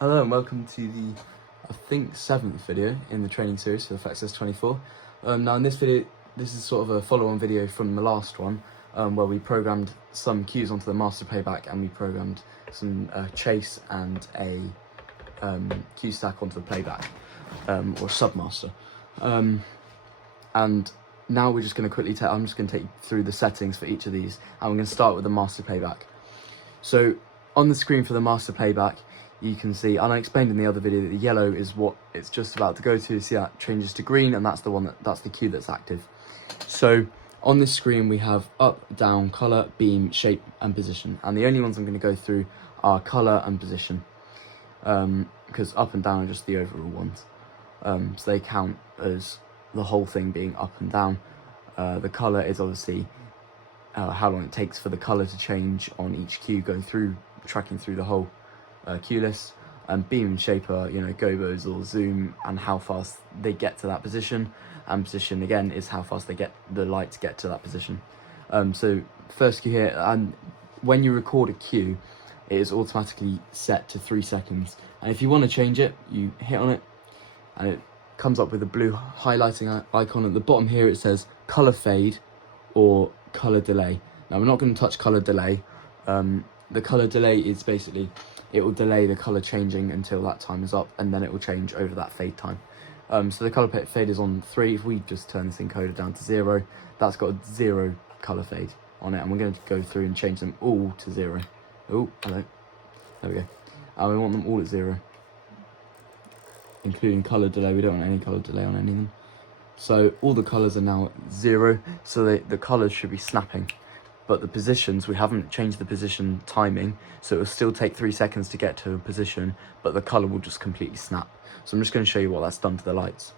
Hello and welcome to the, I think, 7th video in the training series for the s24. Now in this video, this is sort of a follow-on video from the last one, where we programmed some cues onto the master playback and we programmed some chase and a cue stack onto the playback, or submaster. And now we're just going to quickly I'm just going to take you through the settings for each of these, and we're going to start with the master playback. So on the screen for the master playback, you can see, and I explained in the other video, that the yellow is what it's just about to go to. See that changes to green, and that's the cue that's active. So on this screen we have up, down, color, beam, shape, and position. And the only ones I'm going to go through are color and position, because up and down are just the overall ones. So they count as the whole thing being up and down. The color is obviously how long it takes for the color to change on each cue, going through, tracking through the whole cue list. And beam and shape are, gobos or zoom, and how fast they get to that position. And position again is how fast they get the light to get to that position. So first cue here, and when you record a cue, it is automatically set to 3 seconds. And if you want to change it, you hit on it, and it comes up with a blue highlighting icon at the bottom here. It says color fade or color delay. Now we're not going to touch color delay. The color delay is basically, it will delay the color changing until that time is up, and then it will change over that fade time. So the color fade is on 3. If we just turn this encoder down to 0, that's got a 0 color fade on it, and we're going to go through and change them all to 0. Oh, hello. There we go. And we want them all at 0, including color delay. We don't want any color delay on anything. So all the colors are now at 0, so the colors should be snapping. But the positions, we haven't changed the position timing, so it will still take 3 seconds to get to a position, but the color will just completely snap. So I'm just going to show you what that's done to the lights.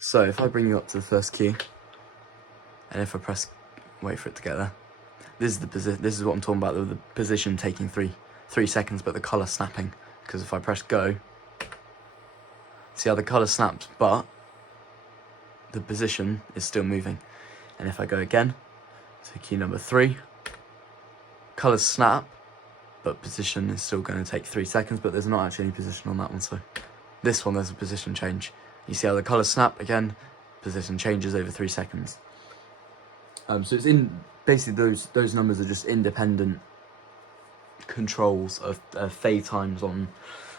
So if I bring you up to the first cue, and if I press, wait for it to get there, this is what I'm talking about, the position taking three seconds, but the color snapping. Because if I press go, see how the color snaps, but the position is still moving. And if I go again, so cue number 3, colors snap, but position is still going to take 3 seconds, but there's not actually any position on that one. So this one, there's a position change. You see how the colors snap again, position changes over 3 seconds. So it's basically those numbers are just independent controls of fade times on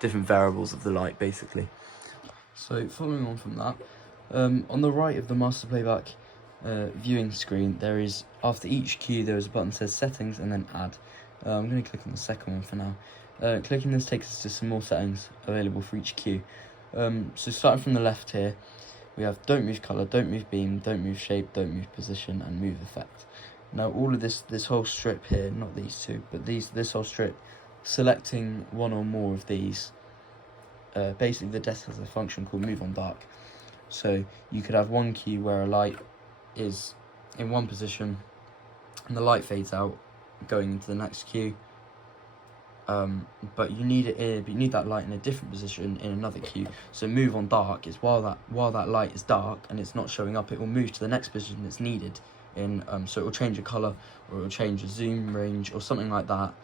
different variables of the light, basically. So following on from that, on the right of the master playback viewing screen, there is, after each cue, there is a button that says settings and then add. I'm going to click on the second one for now. Clicking this takes us to some more settings available for each cue. So starting from the left here, we have don't move color, don't move beam, don't move shape, don't move position, and move effect. Now all of this whole strip here, not these two, but this whole strip, selecting one or more of these, basically the desk has a function called move on dark. So you could have one cue where a light is in one position and the light fades out going into the next cue, but you need that light in a different position in another cue. So move on dark is while that light is dark and it's not showing up, it will move to the next position that's needed in, so it will change a color, or it will change a zoom range or something like that,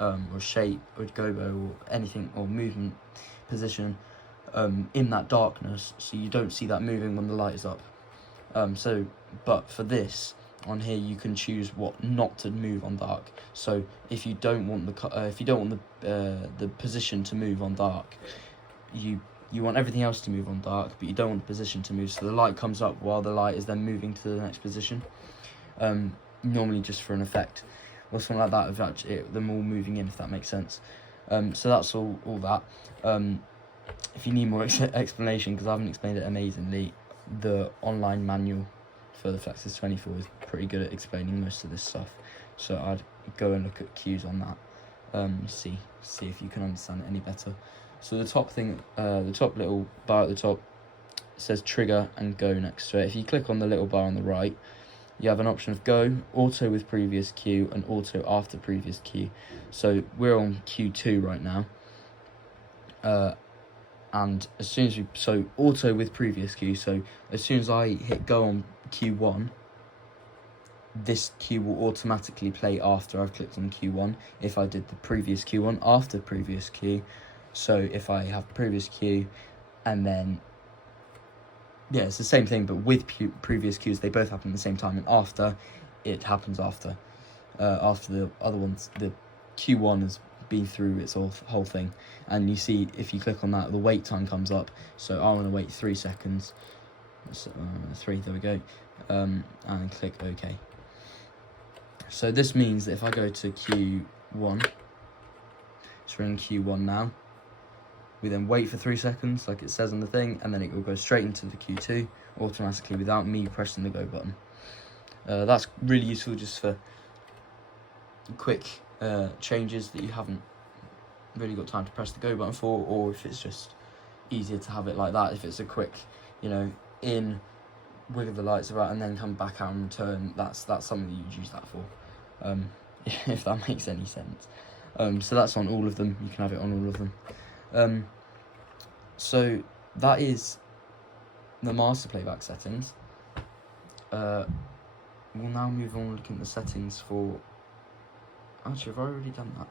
or shape or gobo or anything, or movement position in that darkness, so you don't see that moving when the light is up. But for this on here, you can choose what not to move on dark. So if you don't want the position to move on dark, you want everything else to move on dark, but you don't want the position to move. So the light comes up while the light is then moving to the next position. Normally just for an effect or something like that, of actually them all moving in, if that makes sense. So that's all that. If you need more explanation, because I haven't explained it amazingly, the online manual for the s24 is pretty good at explaining most of this stuff. So I'd go and look at cues on that, see if you can understand it any better. So the top little bar at the top says trigger and go next to it. If you click on the little bar on the right, you have an option of go, auto with previous cue, and auto after previous cue. So we're on Q2 right now. And as soon as so auto with previous cue, so as soon as I hit go on Q1, this cue will automatically play after I've clicked on Q1. If I did the previous Q1 after previous cue, So if I have previous cue, and then, yeah, it's the same thing, but with previous cues, they both happen at the same time, and after, it happens after the other ones. The Q1 has been through its whole thing, and you see, if you click on that, the wait time comes up. So I want to wait 3 seconds. So, 3, there we go, and click OK. So this means that if I go to Q1, so we're in Q1 now, we then wait for 3 seconds, like it says on the thing, and then it will go straight into the Q2 automatically without me pressing the go button. That's really useful just for quick changes that you haven't really got time to press the go button for, or if it's just easier to have it like that, if it's a quick, in, wiggle the lights about, and then come back out and return, that's something that you'd use that for, if that makes any sense. So that's on all of them. You can have it on all of them. So that is the master playback settings. We'll now move on looking at the settings for... Actually, have I already done that?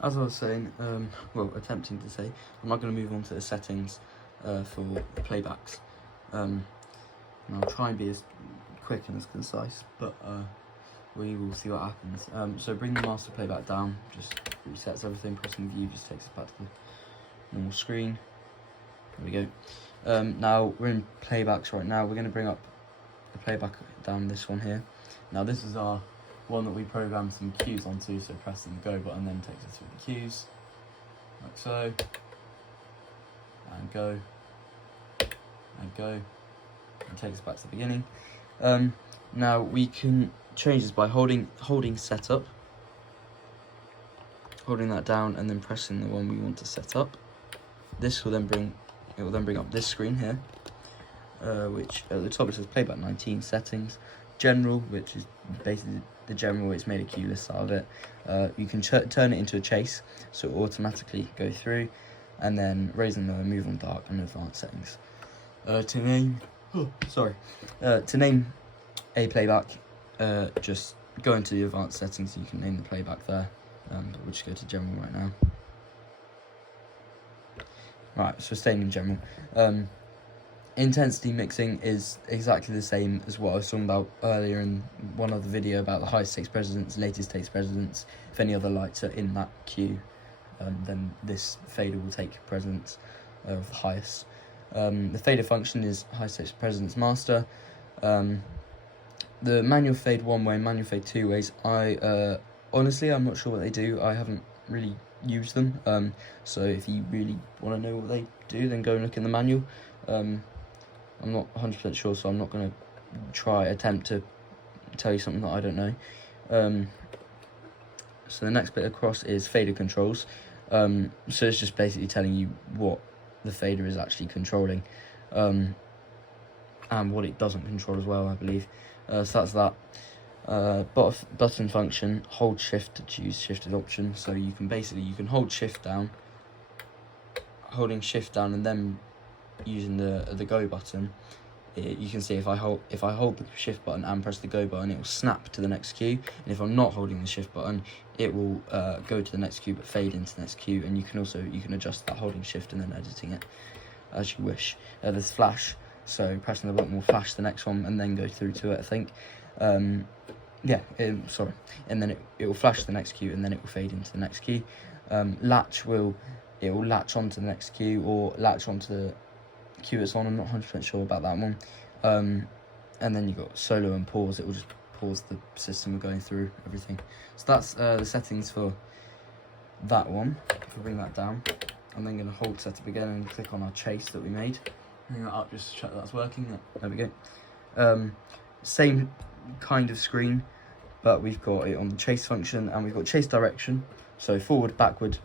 As I was saying, attempting to say, I'm not going to move on to the settings for the playbacks. And I'll try and be as quick and as concise, but we will see what happens. So bring the master playback down, just resets everything, pressing view just takes us back to the normal screen. There we go. Now we're in playbacks right now. We're going to bring up the playback down, this one here. Now this is our one that we programmed some cues onto, so pressing the go button then takes us through the cues, like so, and go, and takes us back to the beginning. Now we can change this by holding setup, holding that down, and then pressing the one we want to set up. This will then bring up this screen here, which at the top it says Playback 19 settings, general, which is basically the general. It's made a cue list out of it. You can turn it into a chase, so it will automatically go through, and then raise and lower, move on, dark, and advanced settings. To name a playback, just go into the advanced settings, so you can name the playback there, and we'll just go to general right now. Right, so staying in general. Intensity mixing is exactly the same as what I was talking about earlier in one other video about the highest takes precedence, latest takes precedence. If any other lights are in that queue, then this fader will take precedence of highest. The fader function is highest takes precedence master. The manual fade one way, manual fade two ways. Honestly, I'm not sure what they do. I haven't really used them. So if you really want to know what they do, then go and look in the manual. I'm not 100% sure, so I'm not going to attempt to tell you something that I don't know. So the next bit across is fader controls. So it's just basically telling you what the fader is actually controlling, and what it doesn't control as well, I believe. So that's that. Button function, hold shift to choose shifted option. So you can hold shift down, holding shift down, and then using the go button, you can see if I hold the shift button and press the go button, it will snap to the next cue, and if I'm not holding the shift button, it will go to the next cue but fade into the next cue. And you can adjust that holding shift and then editing it as you wish. There's flash, so pressing the button will flash the next one and then go through to it, I think. And then it will flash the next cue and then it will fade into the next cue. Latch will latch onto the next cue or latch onto the cue it's on. I'm not 100% sure about that one. And then you've got solo and pause. It will just pause the system of going through everything. So that's the settings for that one. If I bring that down, I'm then going to hold setup again and click on our chase that we made. Bring that up just to check that's working. There we go. Same kind of screen, but we've got it on the chase function, and we've got chase direction. So forward, backwards,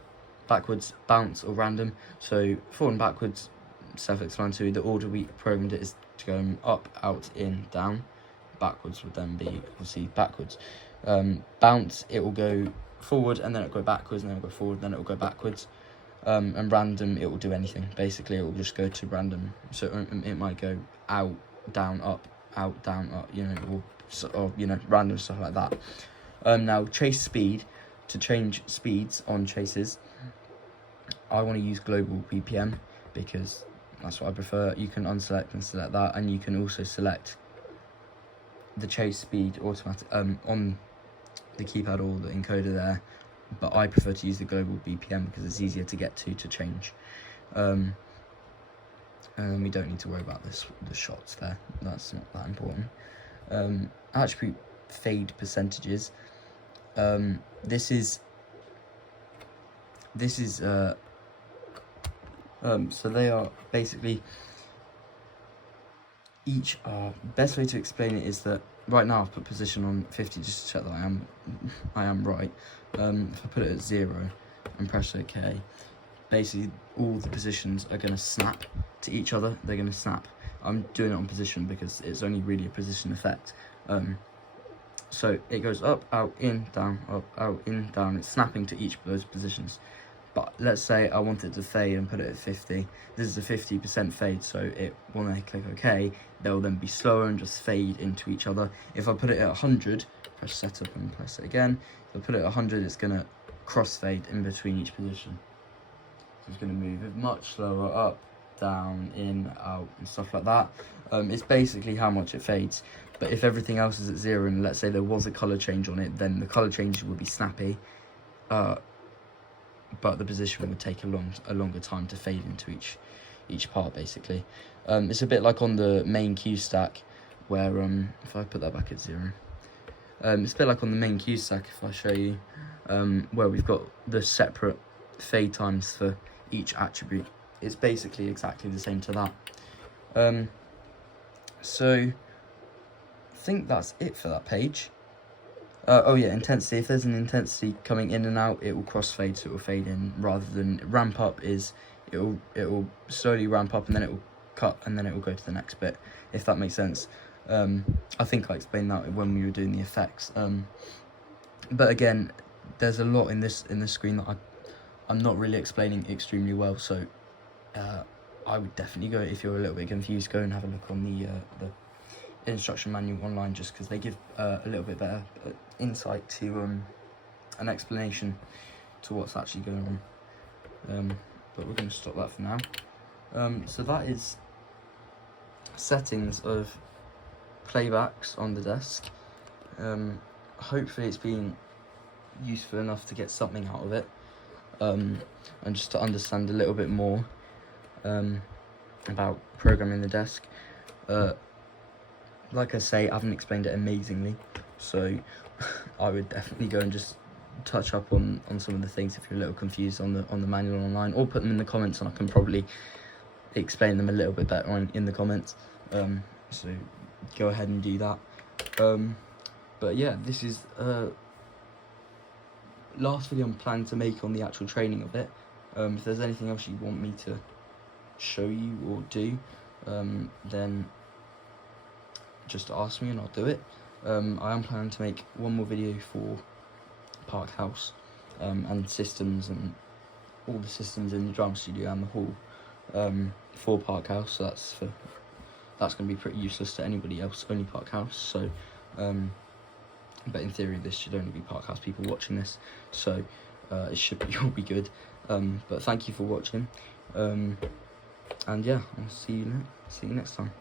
bounce, or random. So forward and backwards, self-explanatory. The order we programmed it is to go up, out, in, down. Backwards would then be obviously backwards. Bounce, it will go forward and then it'll go backwards, and then it'll go forward, then it'll go backwards. And random, it will do anything. Basically, it will just go to random. So it might go out, down, up, or random stuff like that. Now chase speed, to change speeds on chases, I want to use global BPM because that's what I prefer. You can unselect and select that, and you can also select the chase speed automatic on the keypad or the encoder there, but I prefer to use the global BPM because it's easier to get to change. And we don't need to worry about the shots there, that's not that important. Attribute fade percentages. This is so they are basically each best way to explain it is that right now I've put position on 50 just to check that I am right. If I put it at 0 and press OK, basically all the positions are going to snap to each other. They're going to snap. I'm doing it on position because it's only really a position effect. So it goes up, out, in, down, up, out, in, down. It's snapping to each of those positions. But let's say I want it to fade and put it at 50. This is a 50% fade, so when I click OK, they'll then be slower and just fade into each other. If I put it at 100, press setup and press it again. If I put it at 100, it's going to crossfade in between each position. So it's going to move it much slower, up, down, in, out, and stuff like that. It's basically how much it fades. But if everything else is at 0, and let's say there was a colour change on it, then the colour change would be snappy. But the position would take a longer time to fade into each part, basically. It's a bit like on the main cue stack, where if I put that back at 0, it's a bit like on the main cue stack. If I show you, where we've got the separate fade times for each attribute, it's basically exactly the same to that. So I think that's it for that page. Oh yeah, intensity. If there's an intensity coming in and out, it will crossfade, so it will fade in, rather than ramp up is it will slowly ramp up and then it will cut and then it will go to the next bit, if that makes sense. I think I explained that when we were doing the effects. But again, there's a lot in this screen that I'm not really explaining extremely well, so I would definitely go, if you're a little bit confused, go and have a look on the instruction manual online, just because they give a little bit better insight to an explanation to what's actually going on. But we're going to stop that for now. So that is settings of playbacks on the desk. Hopefully it's been useful enough to get something out of it, and just to understand a little bit more about programming the desk. Like I say, I haven't explained it amazingly, so I would definitely go and just touch up on some of the things if you're a little confused on the manual online, or put them in the comments and I can probably explain them a little bit better in the comments. So go ahead and do that. But yeah, this is last video I'm planning to make on the actual training of it. If there's anything else you want me to show you or do, then just ask me and I'll do it. I am planning to make one more video for Park House, and systems and all the systems in the drama studio and the hall, for Park House. So that's going to be pretty useless to anybody else, only Park House. So but in theory this should only be Park House people watching this, so it should all be good. But thank you for watching, and yeah, I'll see you next time.